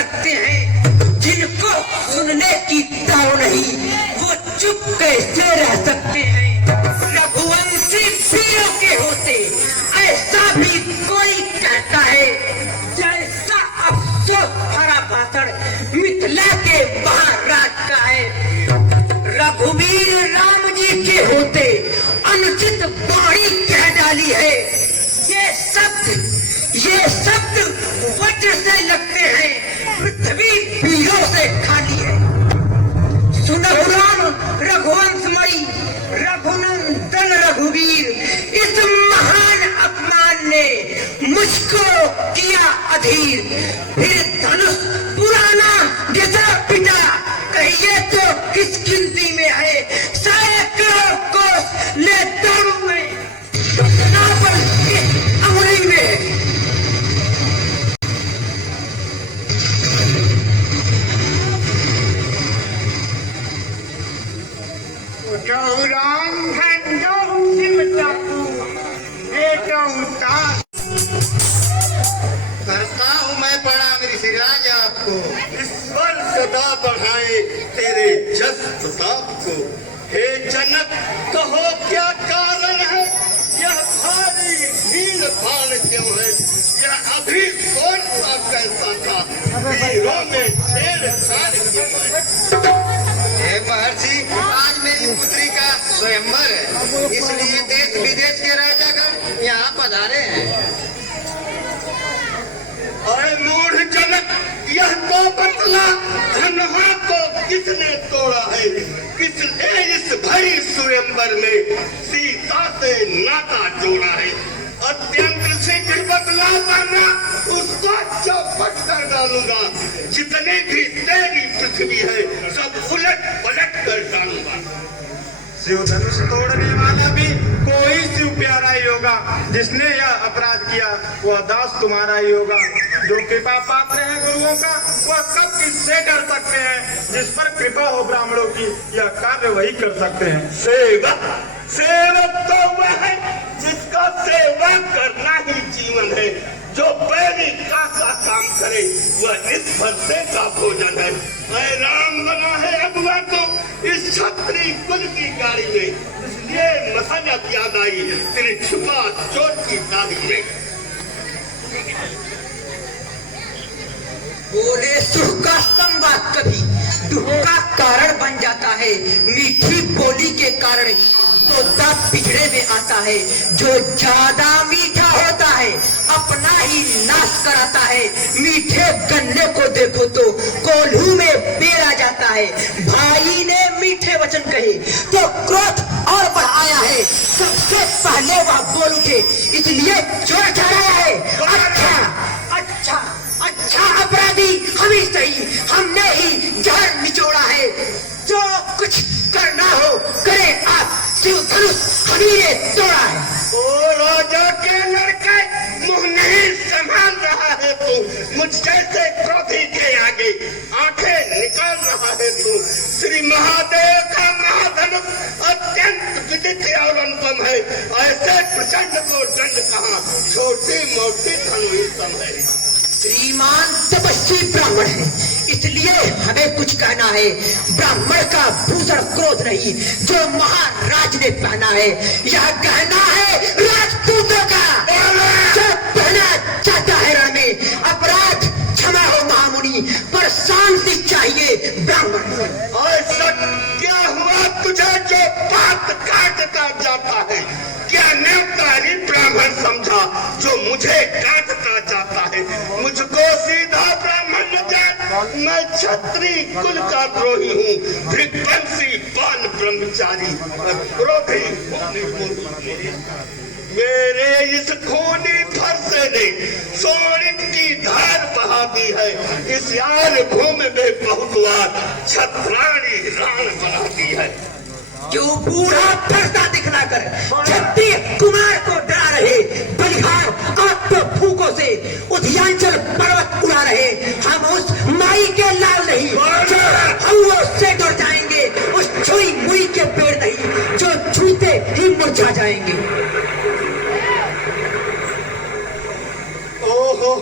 सकते हैं। जिनको सुनने की ताव नहीं वो चुप कैसे रह सकते हैं। रघुवंशी वीरों के होते ऐसा भी कोई कहता है। जैसा अफसोस भरा भाषण मिथिला के महाराज का है। रघुवीर राम जी के होते अनुचित वाणी कह डाली है। ये शब्द वज्र से लगते हैं, पृथ्वी वीरों से खाली है। सुनो राम रघुवंशमयी रघुनंदन रघुवीर, इस महान अपमान ने मुझको किया अधीर। फिर धनुष पुराना घिसा पिटा, कहिए तो किस गिनती में है। सैकड़ों कोस लेता हूं मैं, पर इस अमरी में। राम करता हूँ मैं प्रणाम ऋषिराज आपको। ईश्वर सदा बढ़ाए तेरे जस प्रताप को। हे जनक कहो क्या कारण है, यह भारी भीड़ भाड़ क्यों है। यह अभी कौन सा कैसा था, वीरों में छेड़छाड़ क्यों है। हे महर्षि, आज मेरी पुत्री का स्वयंवर है, इसलिए देश विदेश के राजागण यहाँ पधारे हैं। अरे मूढ़ जनक, यह तो बतला धनहा को किसने तोड़ा है। किसने इस भरी स्वयंवर में सीता से नाता जोड़ा है। अत्यंत शीघ्र बदला वरना उसको चौपट कर डालूंगा। जितने भी तेरी पृथ्वी है सब उलट पलट कर डालूंगा। शिव धनुष तोड़ने वाला भी कोई शिव प्यारा ही होगा। जिसने यह अपराध किया वह दास तुम्हारा ही होगा। जो कृपा पात्र है गुरुओं का वह सब किससे कर सकते हैं। जिस पर कृपा हो ब्राह्मणों की यह कार्य वही कर सकते हैं। सेवक तो वह है जिसका सेवा करना ही जीवन है। जो पैरी का काम करे वह इस भरसे का भोजन है। मैं राम बना है अगुआ को इस क्षत्रिय कुल की गाड़ी में, इसलिए मसलत याद आई तेरे छुपा चोर की दाढ़ी में। बोले सुख का संवाद कभी दुख का कारण बन जाता है। मीठी बोली के कारण ही तो दर्द पिछड़े में आता है। जो ज्यादा मीठा होता है अपना ही नाश कराता है। मीठे गन्ने को देखो तो कोल्हू में पेरा जाता है। भाई ने मीठे वचन कहे तो क्रोध और बढ़ाया है। सबसे पहले वह बोल उठे इसलिए जोर चढ़ाया है। अच्छा अपराधी हम ही सही, हमने ही जहर निचोड़ा है। जो कुछ करना हो करे आप, शिव धनुष हमी ने तोड़ा है। ओ राजा के लड़के, मुंह नहीं संभाल रहा है तू। मुझ जैसे क्रोधी के आगे आंखें निकाल रहा है तू। श्री महादेव का महाधनुष अत्यंत विदित और अनुपम है। ऐसे प्रचंड को दंड कहाँ, छोटी मोटी धनुष है। श्रीमान तपस्वी ब्राह्मण है इसलिए हमें कुछ कहना है। ब्राह्मण का भूषण क्रोध नहीं जो महाराज ने पहना है। यह गहना है राजपूतों का जो पहना चाहता है रण में। अपराध क्षमा हो महामुनि, पर शांति चाहिए ब्राह्मण। और सच क्या हुआ तुझे जो बात काटता जाता है। क्या नेवतारी ब्राह्मण समझा जो मुझे काटता जाता है। मुझको सीधा ब्राह्मण न जान, मैं क्षत्रिय कुल का द्रोही हूँ। भृगवंशी बाल ब्रह्मचारी क्रोधी। मेरे इस खूनी फरसे ने सोने की धार बहा दी है। इस यार भूमि में बहुत बार छत्राणी राण बना दी है। जो बूढ़ा फरसा दिखलाकर छत्तीस कुमार को डरा रहे, बलिहार आत्म फूकों से उद्यांचल पर्वत उड़ा रहे। हम उस माई के लाल नहीं जो हवा से डर जाएंगे, उस छुई मुई के पेड़ नहीं जो छूते ही मुरझा जाएंगे। ओहो,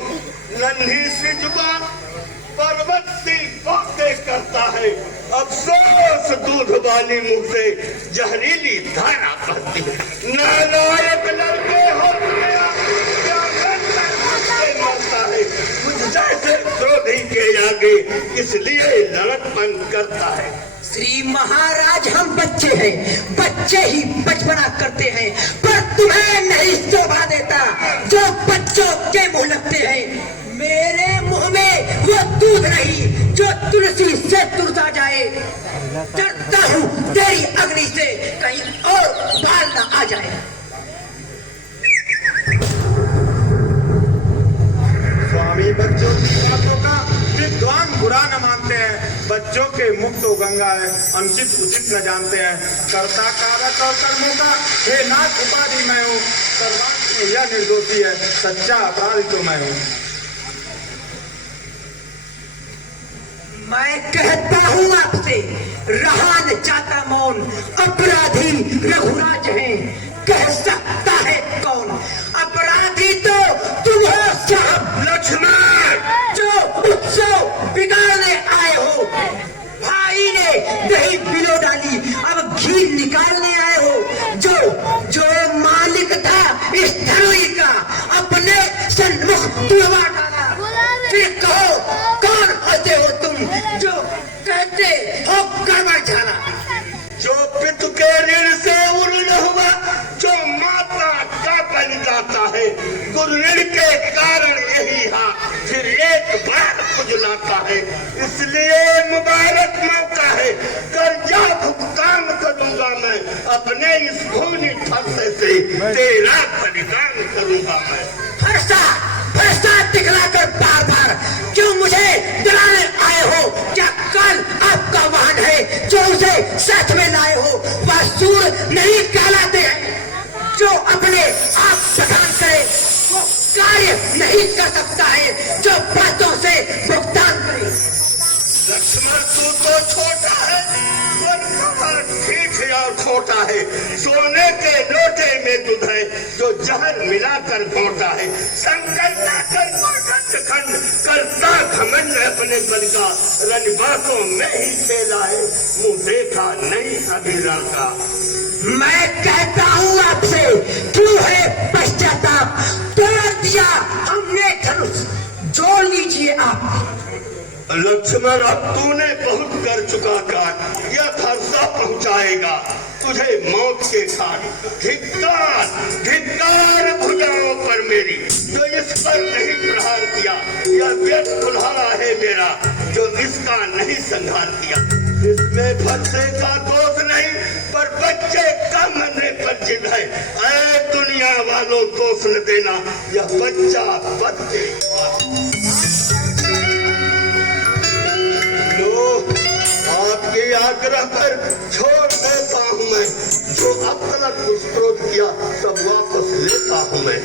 नन्ही सी जुबान पर्वत सी बातें करता है। अफसोस दूध वाली मुंह से जहरीली धारा बहती है। नालायक लड़के हो गया क्या मरता है। मुझ जैसे क्रोधी के आगे इसलिए लड़कपन करता है। श्री महाराज, हम बच्चे हैं, बच्चे ही बचपना करते हैं, पर तुम्हें नहीं शोभा देता जो बच्चों के मुंह लगते हैं। मेरे मुंह में वो दूध नहीं जो तुलसी से तुरता जाए। डरता हूँ तेरी अग्नि से कहीं और बाल न आ जाए। स्वामी, बच्चों की बातों का विद्वान बुरा न मानते हैं। बच्चों के मुख तो गंगा है, अनुचित उचित न जानते हैं। कर्ता कारक और कर्मों का हे नाथ उपाधि मैं हूँ। सर्वांग में यह निर्दोषी है, सच्चा अपराधी तो मैं हूँ। मैं कहता हूँ आपसे, रहा न जाता मौन, अपराधी रघुराज है, कह सकता है कौन। अपराधी तो तुम हो साहब लक्ष्मण, जो उत्सव बिगाड़ने आए हो। भाई ने दही बिलो डाली, अब घी निकालने आए हो। जो मालिक था इस धरोई का, अपने सन्मुख तुड़वा डाला। फिर कहो कौन होते हो तुम जो कहते हो गड़बड़ झाला। जो पितु के ऋण से उर्ण हुआ, जो माता का बन जाता है। गुरुऋण के कारण यही हा फिर एक बार खुजलाता है। इसलिए मुबारक मौका है, कर्जा भुगतान करूंगा मैं। अपने इस भूमि फरसे से तेरा बलिदान करूंगा मैं। फरसा दिखलाकर बार बार क्यों मुझे डराने आए हो। क्या कल आपका वाहन है जो उसे साथ में लाए हो। वह सूर नहीं कहलाते हैं जो अपने आप प्रदान करे। वो कार्य नहीं कर सकता है जो बातों से भुगतान करे। लक्ष्मण, तू तो छोटा है, ठीक और खोटा है। सोने के लोटे में दूध है जो जहर मिलाकर घोटा है। संकल्प कर खंड करता घमंड अपने बल का। रनबासों में ही खेला है, मुंह देखा नहीं अभी लड़का। मैं कहता हूँ आपसे, क्यों है पश्चाताप। तोड़ दिया हमने धनुष, जोड़ लीजिए आप। लक्ष्मण, अब तूने बहुत कर चुका काट, यह फरसा पहुंचाएगा तुझे मौत के घाट। धिक्कार धिक्कार भुजाओं पर मेरी, जो इस पर नहीं प्रहार किया। यह व्यर्थ कुल्हाड़ा है मेरा, जो इसका नहीं संहार किया। इसमें फरसे का दोष नहीं, पर बच्चे का मरने पर जिद है। ऐ दुनिया वालों, दोष न देना, यह बच्चा बच्चे। आपके आग्रह पर छोड़ देता हूँ मैं। जो अब तक दुष्क्रोध किया सब वापस लेता हूँ मैं।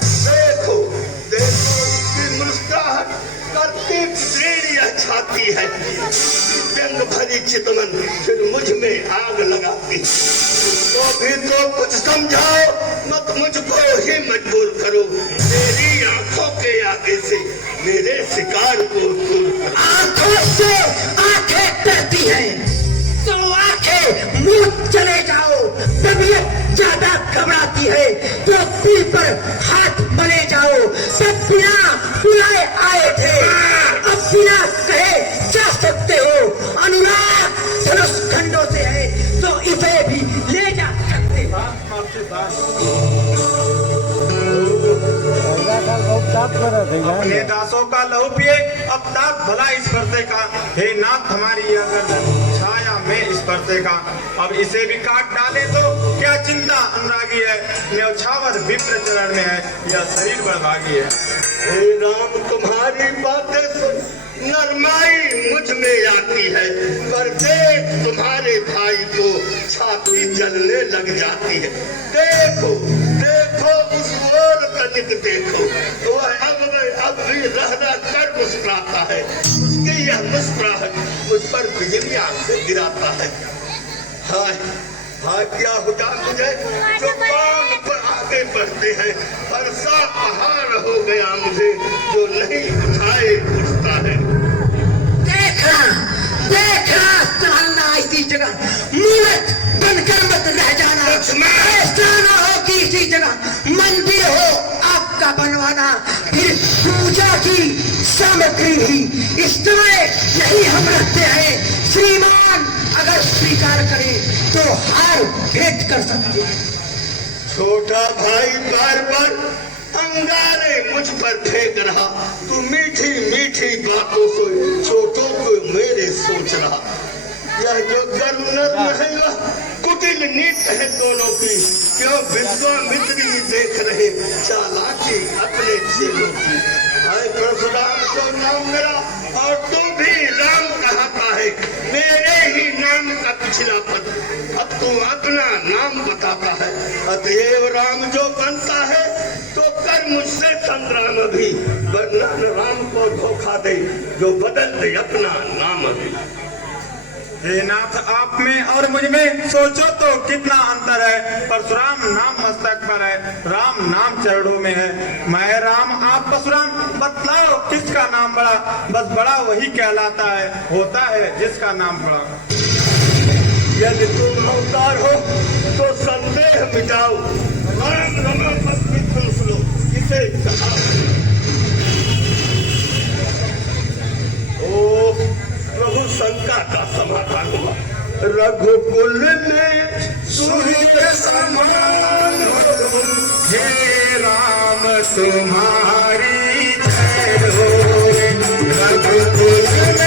देखो देखो कि मुस्कुराहट करती दृढ़ यह छाती है। व्यंग भरी चितमन फिर मुझ में आग लगाती। तो भी तो कुछ समझाओ, मत मुझको ही मजबूर करो। मेरी आंखों के आगे से मेरे शिकार को दूर करो। आंखों से आंखें डरती हैं तो आंखें मुंह चले जाओ। तबीयत ज्यादा घबराती है तो दिल पर हाथ बने जाओ। सब बिना बुलाए आए थे, अब बिना कहे जा सकते हो। अनुराग धनुष खंडों से है तो इसे भी ले जा सकते हो। अपने दासों का लहू पिए, अब ताप भला इस परसे का। हे नाथ, हमारी यह गर्दन छाया में इस परसे का। अब इसे भी काट डाले तो क्या चिंता अनुरागी है। न्यौछावर विप्र चरण में है, यह शरीर बड़भागी है। हे राम, तुम्हारी बातें सुन नरमाई मुझ में आती है, पर देख तुम्हारे भाई को छाती जलने लग जाती है। देखो देखो उस ओर कनिक देखो, वह अब भी रह कर मुस्कुराता है। उसकी यह मुस्कुराहट मुझ पर बिजलियां से गिराता है। हाय हाय, क्या होगा मुझे जो बाण पर आगे बढ़ते हैं। फरसा पहाड़ हो गया मुझे जो नहीं उठाए उठता है। देखना चलना इसी जगह, मूर्त बनकर मत रह जाना। ऐसा ना हो कि इसी जगह मंदिर हो आपका बनवाना, फिर पूजा की सामग्री भी इस समय यही हम रखते हैं। श्रीमान अगर स्वीकार करें तो हार भेंट कर सकते हैं। छोटा भाई बार बार अंगारे मुझ पर फेंक रहा, तू मीठी मीठी बातों से छोटों को मेरे सोच रहा। यह जो गर्म है कुटिल नीत है दोनों की, क्यों विश्वामित्र ही देख रहे चालाकी अपने चेलों की। हाय परशुराम तो नाम मेरा और तू भी राम कहता है, मेरे ही नाम का पिछला पद अब तू अपना नाम बताता है। अतएव राम जो बनता है तो कर मुझसे संग्राम भी, वरना न राम को धोखा दे जो बदल दे अपना नाम भी। हे नाथ, आप में और मुझ में सोचो तो कितना अंतर है। परशुराम नाम मस्तक पर है, राम नाम चरणों में है। मैं राम आप परशुराम, बतलाओ किसका नाम बड़ा? बस बड़ा वही कहलाता है, होता है जिसका नाम बड़ा। यदि तुम अवतार हो तो संदेह मिटाओ, राम रमापति तुम सुनो इसे चढ़ाओ। ओ प्रभु शंका का समाधान हुआ, रघुकुल में सूर्य समान हे राम तुम्हारी जय हो, रघुकुल